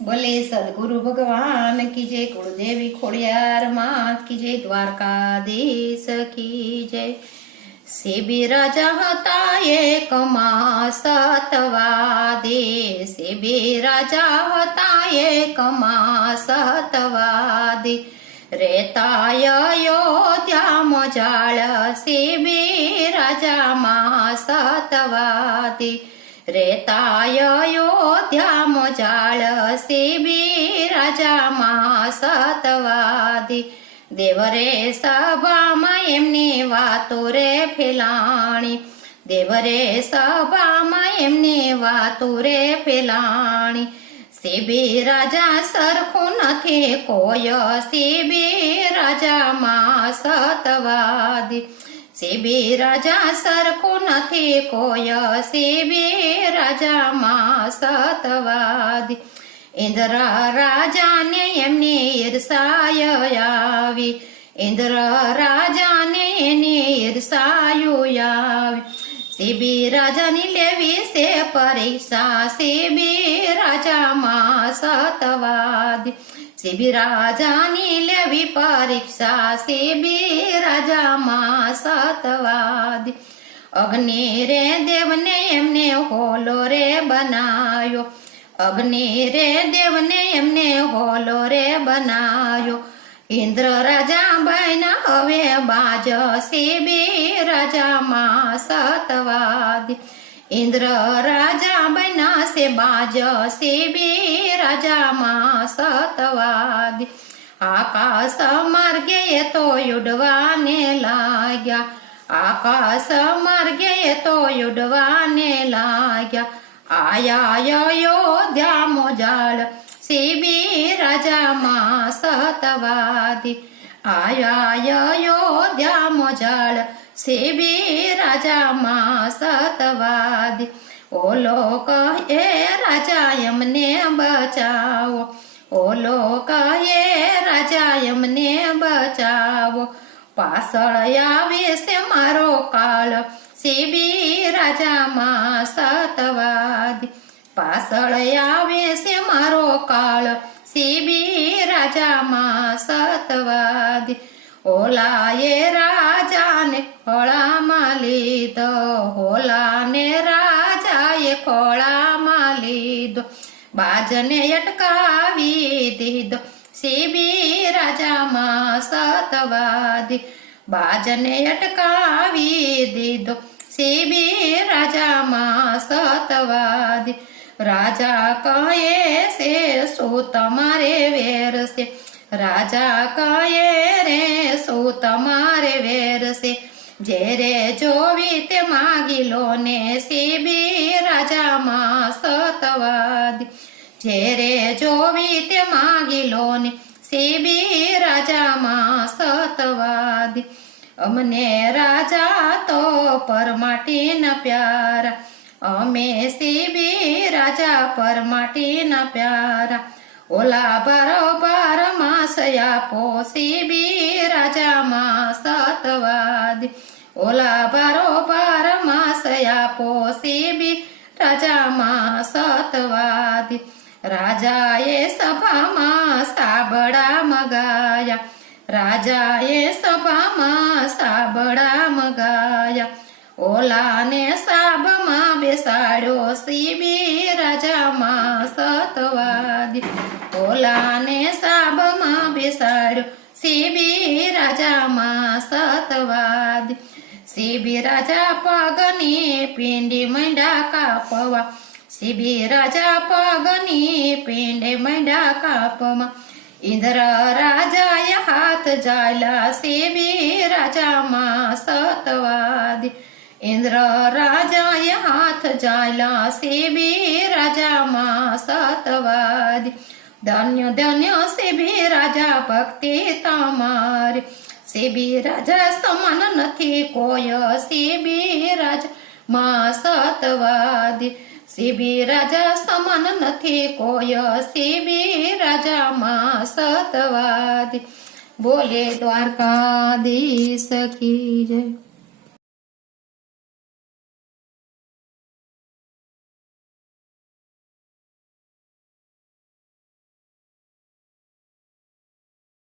बोले सदगुरु भगवान की जय, कुलदेवी खोड़ियार मात की जय, द्वारकाधीश की जय। सेबी राजा હતા એકમાં સતવાદે, સેબી રાજા હતા એકમાં સતવાદે, રેતા અયોધ્યામાં જાળ સેબી રાજામાં સતવાદે, રેતા અયોધ્યામાં જાળ સેબી રાજામાં સતવાદે, દેવરે સભામાં એમની વાતો રે ફેલાણી, દેવરે સભામાં એમની વાતો રે ફેલાણી, સેબી રાજા સરખું નથી કોઈ, સેબી રાજામાં સતવાદી, સેબી રાજા સરખું નથી કોઈ, સેબી રાજામાં સતવાદી, ઇન્દ્ર રાજાને એમની ઈર્ષાય આવી, ઇન્દ્ર રાજાને એની ઈર્ષાયો આવી, સેબી રાજાની લેવી છે પરીક્ષા, સેબી રાજામાં સતવાદી, સેબી રાજાની લેવી પરીક્ષા, સેબી રાજામાં સતવાદી, અગ્નિ રે દેવને એમને હોલો રે બનાયો, અગ્નિ રે દેવને એમને હોલો રે બનાયો, ઇન્દ્ર રાજા બન્યા હવે બાજ, સેબી રાજામાં સતવાદી, ઇન્દ્ર રાજા બન્યા છે બાજ, સેબી રાજામાં સતવાદી, આકાશ માર્ગે તો ઉડવાને લાગ્યા, આકાશ માર્ગે તો ઉડવાને લાગ્યા, આયા અયોધ્યામાં જાળ સેબી રાજામાં સતવાદી, આયા અયોધ્યામાં જાળ સેબી રાજામાં સતવાદી, ઓલો કહે રાજા એમને બચાવો, ઓલો કહે રાજા એમને બચાવો, પાછળ આવે છે મારો કાળ, સેબી રાજામાં સતવાદી, પાછળ આવે છે મારો કાળ, સેબી રાજામાં સતવાદી, ઓલાએ રાજાને ખોળામાં લીધો, ઓલાને રાજાએ ખોળામાં લીધો, બાજને અટકાવી દીધો, સેબી રાજામાં સતવાદી, બાજને અટકાવી દીધો, સેબી રાજામાં સતવાદી, રાજા કહે છે શું તમારે વેર છે, રાજા કહે રે શું તમારે વેર છે, જેરે જોવી તે માગી લો ને, સેબી રાજામાં સતવાદી, જેરે જોવી તે માગી લો ને, સેબી રાજામાં સતવાદી, અમને રાજા તો પરમાટીના પ્યારા, અમે સેબી રાજા પરમાટીના પ્યારા, ઓલા બારોબાર માસ આપો, સેબી રાજામાં સતવાદી, ઓલા બારોબાર માસ આપો, સેબી રાજામાં સતવાદી, રાજાએ સભામાં સાબડા મગાયા, રાજાએ સભામાં સાબડા મગાયા, ઓલાને સાબમાં બેસાડ્યો, સેબી રાજામાં સતવાદી, ઓલાને સાબમાં બેસાડ્યો, સેબી રાજામાં સતવાદી, સેબી રાજા પગની પિંડી મંડા કાપવા, સેબી રાજા પગની પિંડી મંડા કાપવા, ઇન્દ્ર રાજાએ હાથ જાયલા, સેબી રાજામાં સતવાદી, ઇન્દ્ર રાજાએ હાથ જાયલા, સેબી રાજામાં સતવાદી, ધન્ય ધન્ય સેબી રાજા ભક્તિ તમારી, સેબી રાજા સમાન નથી કોઈ, સેબી રાજામાં સતવાદી, સેબી રાજા સમાન નથી કોઈ, સેબી રાજામાં સતવાદી, બોલે દ્વારકાધીશ કી જય।